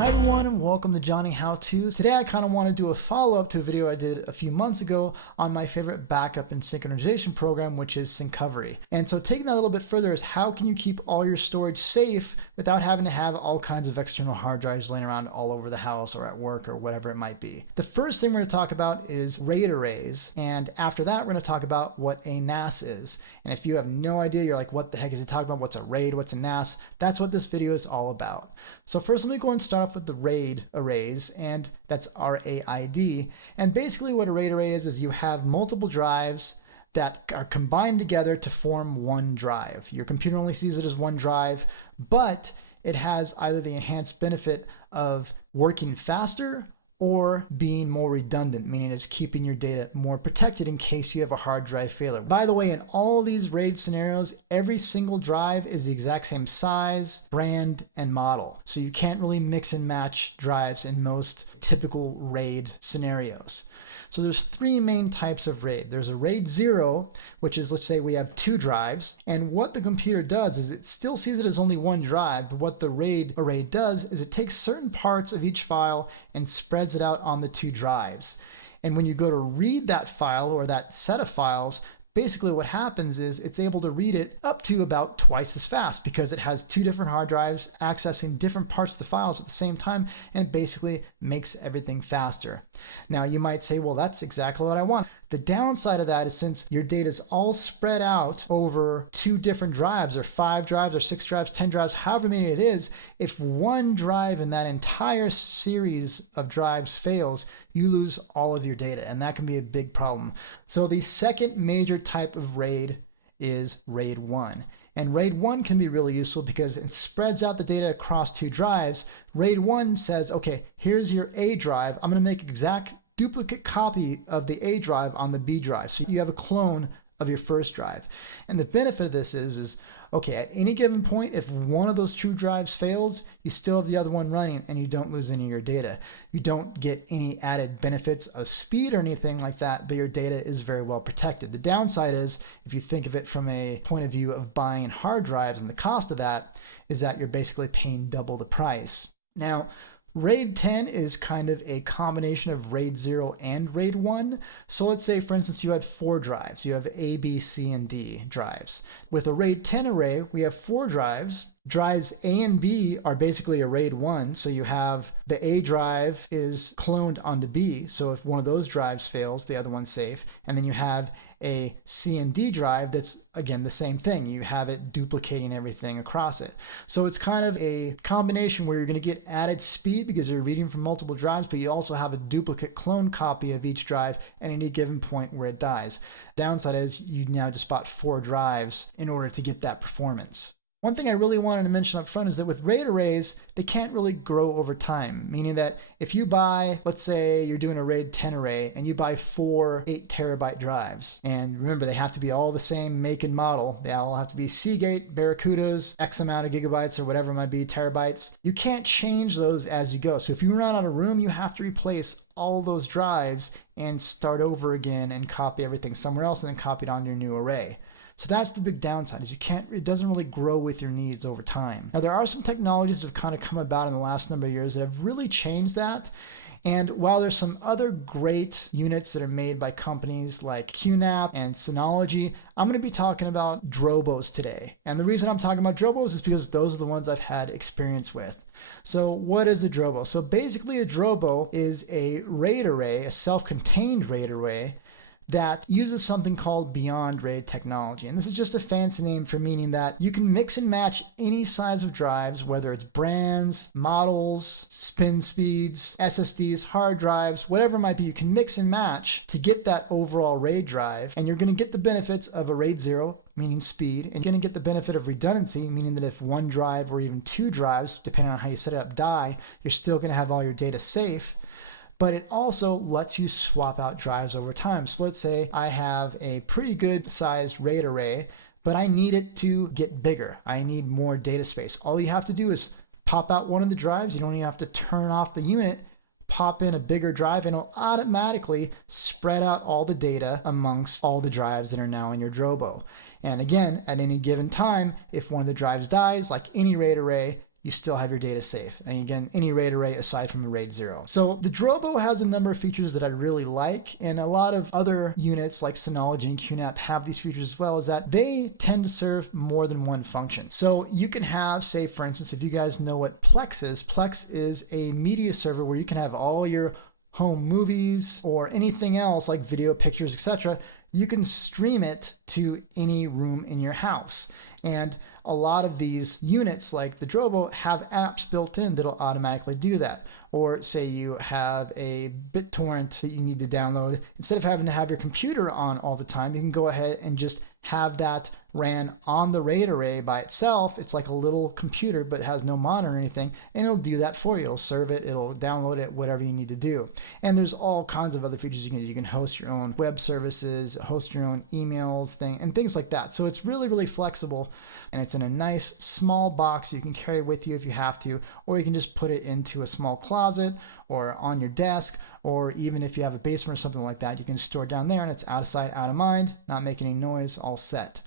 Hi everyone and welcome to Johnny How To. Today I kind of want to do a follow-up to a video I did a few months ago on my favorite backup and synchronization program, which is Syncovery. And so taking that a little bit further is how can you keep all your storage safe without having to have all kinds of external hard drives laying around all over the house or at work or whatever it might be. The first thing we're going to talk about is RAID arrays, and after that we're going to talk about what a NAS is. And if you have no idea, you're like, what the heck is he talking about? What's a RAID? What's a NAS? That's what this video is all about. So first let me go and start off with the RAID arrays, and that's RAID. And basically what a RAID array is you have multiple drives that are combined together to form one drive. Your computer only sees it as one drive, but it has either the enhanced benefit of working faster or being more redundant, meaning it's keeping your data more protected in case you have a hard drive failure. By the way, in all these RAID scenarios, every single drive is the exact same size, brand, and model. So you can't really mix and match drives in most typical RAID scenarios. So there's three main types of RAID. There's a RAID 0, which is, let's say we have two drives, and what the computer does is it still sees it as only one drive, but what the RAID array does is it takes certain parts of each file and spreads it out on the two drives. And when you go to read that file or that set of files, basically what happens is it's able to read it up to about twice as fast because it has two different hard drives accessing different parts of the files at the same time, and basically makes everything faster. Now you might say, well, that's exactly what I want. The downside of that is since your data is all spread out over two different drives or 5 drives or 6 drives, 10 drives, however many it is, if one drive in that entire series of drives fails, you lose all of your data, and that can be a big problem. So the second major type of RAID is RAID 1. And RAID 1 can be really useful because it spreads out the data across two drives. RAID 1 says, okay, here's your A drive. I'm going to make an exact duplicate copy of the A drive on the B drive. So you have a clone of your first drive. And the benefit of this is okay, at any given point, if one of those two drives fails, you still have the other one running and you don't lose any of your data. You don't get any added benefits of speed or anything like that, but your data is very well protected. The downside is, if you think of it from a point of view of buying hard drives and the cost of that, is that you're basically paying double the price. Now, RAID 10 is kind of a combination of RAID 0 and RAID 1. So let's say, for instance, you had 4 drives. You have A, B, C, and D drives. With a RAID 10 array, we have 4 drives. Drives A and B are basically a RAID 1. So you have the A drive is cloned onto B. So if one of those drives fails, the other one's safe. And then you have a C and D drive that's, again, the same thing. You have it duplicating everything across it. So it's kind of a combination where you're going to get added speed because you're reading from multiple drives, but you also have a duplicate clone copy of each drive at any given point where it dies. Downside is you now just bought 4 drives in order to get that performance. One thing I really wanted to mention up front is that with RAID arrays, they can't really grow over time, meaning that if you buy, let's say you're doing a RAID 10 array and you buy 4 8 terabyte drives, and remember they have to be all the same make and model, they all have to be Seagate, Barracudas, X amount of gigabytes or whatever it might be, terabytes. You can't change those as you go. So if you run out of room, you have to replace all those drives and start over again and copy everything somewhere else and then copy it onto your new array. So that's the big downside, is it doesn't really grow with your needs over time. Now there are some technologies that have kind of come about in the last number of years that have really changed that. And while there's some other great units that are made by companies like QNAP and Synology, I'm going to be talking about Drobos today. And the reason I'm talking about Drobos is because those are the ones I've had experience with. So what is a Drobo? So basically a Drobo is a RAID array, a self-contained RAID array, that uses something called Beyond RAID technology. And this is just a fancy name for meaning that you can mix and match any size of drives, whether it's brands, models, spin speeds, SSDs, hard drives, whatever it might be, you can mix and match to get that overall RAID drive. And you're going to get the benefits of a RAID 0, meaning speed, and you're going to get the benefit of redundancy, meaning that if one drive or even 2 drives, depending on how you set it up, die, you're still going to have all your data safe. But it also lets you swap out drives over time. So let's say I have a pretty good sized RAID array, but I need it to get bigger. I need more data space. All you have to do is pop out one of the drives. You don't even have to turn off the unit, pop in a bigger drive, and it'll automatically spread out all the data amongst all the drives that are now in your Drobo. And again, at any given time, if one of the drives dies, like any RAID array, you still have your data safe. And again, any RAID array aside from a RAID 0. So the Drobo has a number of features that I really like, and a lot of other units like Synology and QNAP have these features as well, is that they tend to serve more than one function. So you can have, say for instance, if you guys know what Plex is a media server where you can have all your home movies or anything else like video, pictures, etc. You can stream it to any room in your house. And a lot of these units like the Drobo have apps built in that'll automatically do that. Or say you have a BitTorrent that you need to download. Instead of having to have your computer on all the time, you can go ahead and just have that ran on the RAID array by itself. It's like a little computer, but it has no monitor or anything, and it'll do that for you. It'll serve it, it'll download it, whatever you need to do. And there's all kinds of other features you can do. You can host your own web services, host your own emails, and things like that. So it's really, really flexible, and it's in a nice small box you can carry with you if you have to, or you can just put it into a small closet or on your desk, or even if you have a basement or something like that, you can store it down there and it's out of sight, out of mind, not making any noise, all set.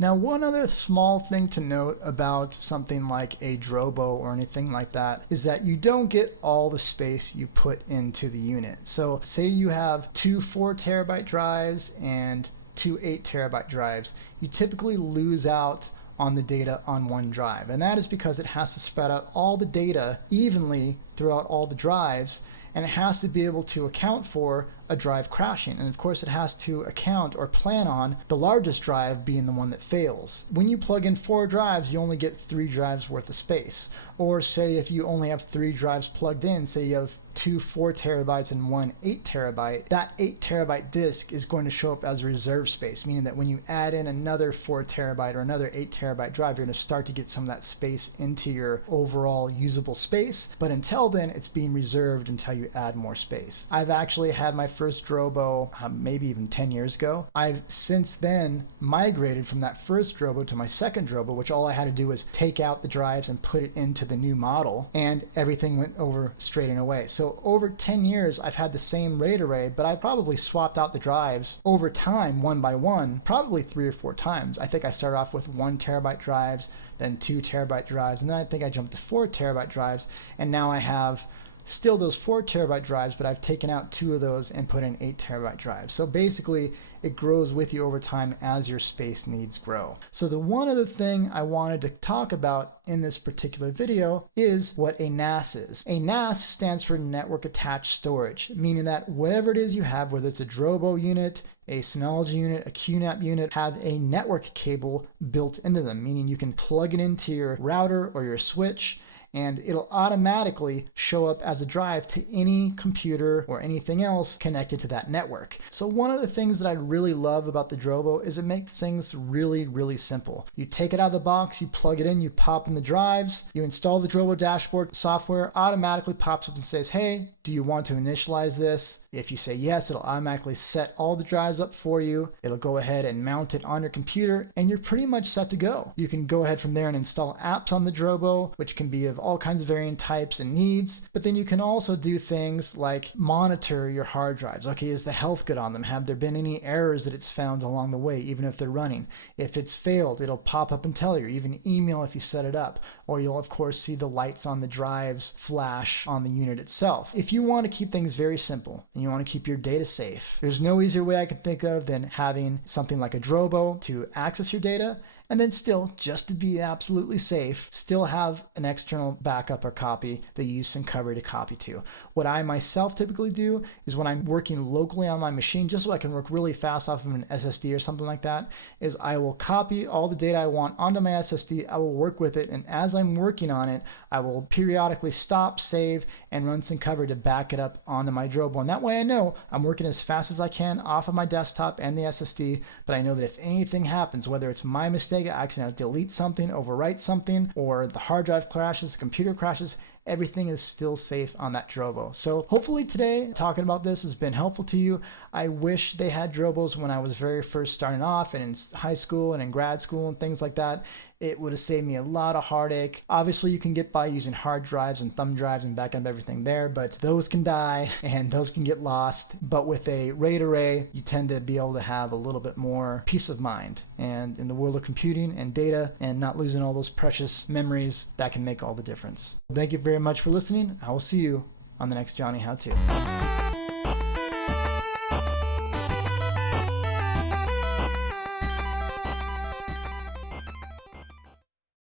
Now, one other small thing to note about something like a Drobo or anything like that is that you don't get all the space you put into the unit. So say you have 2 4-terabyte drives and 2 8-terabyte drives, you typically lose out on the data on one drive. And that is because it has to spread out all the data evenly throughout all the drives, and it has to be able to account for a drive crashing. And of course it has to account or plan on the largest drive being the one that fails. When you plug in 4 drives, you only get 3 drives worth of space. Or say if you only have 3 drives plugged in, say you have 2 4-terabytes and 1 8-terabyte, that 8-terabyte disk is going to show up as reserve space, meaning that when you add in another 4-terabyte or another 8-terabyte drive, you're going to start to get some of that space into your overall usable space. But until then, it's being reserved until you add more space. I've actually had my first Drobo maybe even 10 years ago. I've since then migrated from that first Drobo to my second Drobo, which all I had to do was take out the drives and put it into the new model, and everything went over straight and away. So over 10 years, I've had the same RAID array, but I've probably swapped out the drives over time, one by one, probably 3 or 4 times. I think I started off with 1-terabyte drives, then 2-terabyte drives, and then I think I jumped to 4-terabyte drives, and now I have still those 4-terabyte drives, but I've taken out 2 of those and put in 8-terabyte drives. So basically, it grows with you over time as your space needs grow. So the one other thing I wanted to talk about in this particular video is what a NAS is. A NAS stands for Network Attached Storage, meaning that whatever it is you have, whether it's a Drobo unit, a Synology unit, a QNAP unit, have a network cable built into them, meaning you can plug it into your router or your switch, and it'll automatically show up as a drive to any computer or anything else connected to that network. So one of the things that I really love about the Drobo is it makes things really, really simple. You take it out of the box, you plug it in, you pop in the drives, you install the Drobo dashboard software, automatically pops up and says, hey, do you want to initialize this? If you say yes, it'll automatically set all the drives up for you. It'll go ahead and mount it on your computer, and you're pretty much set to go. You can go ahead from there and install apps on the Drobo, which can be of all kinds of varying types and needs. But then you can also do things like monitor your hard drives. Okay, is the health good on them? Have there been any errors that it's found along the way, even if they're running? If it's failed, it'll pop up and tell you, even email if you set it up. Or you'll of course see the lights on the drives flash on the unit itself. If you want to keep things very simple and you want to keep your data safe, there's no easier way I can think of than having something like a Drobo to access your data, and then still, just to be absolutely safe, still have an external backup or copy that you use Syncovry to copy to. What I myself typically do is when I'm working locally on my machine, just so I can work really fast off of an SSD or something like that, is I will copy all the data I want onto my SSD, I will work with it, and as I'm working on it, I will periodically stop, save, and run Syncovry to back it up onto my Drobo. And that way I know I'm working as fast as I can off of my desktop and the SSD, but I know that if anything happens, whether it's my mistake, I accidentally delete something, overwrite something, or the hard drive crashes, the computer crashes, everything is still safe on that Drobo. So hopefully today, talking about this has been helpful to you. I wish they had Drobos when I was very first starting off and in high school and in grad school and things like that. It would have saved me a lot of heartache. Obviously, you can get by using hard drives and thumb drives and back up everything there, but those can die and those can get lost. But with a RAID array, you tend to be able to have a little bit more peace of mind. And in the world of computing and data and not losing all those precious memories, that can make all the difference. Thank you very much for listening. I will see you on the next Johnny How To.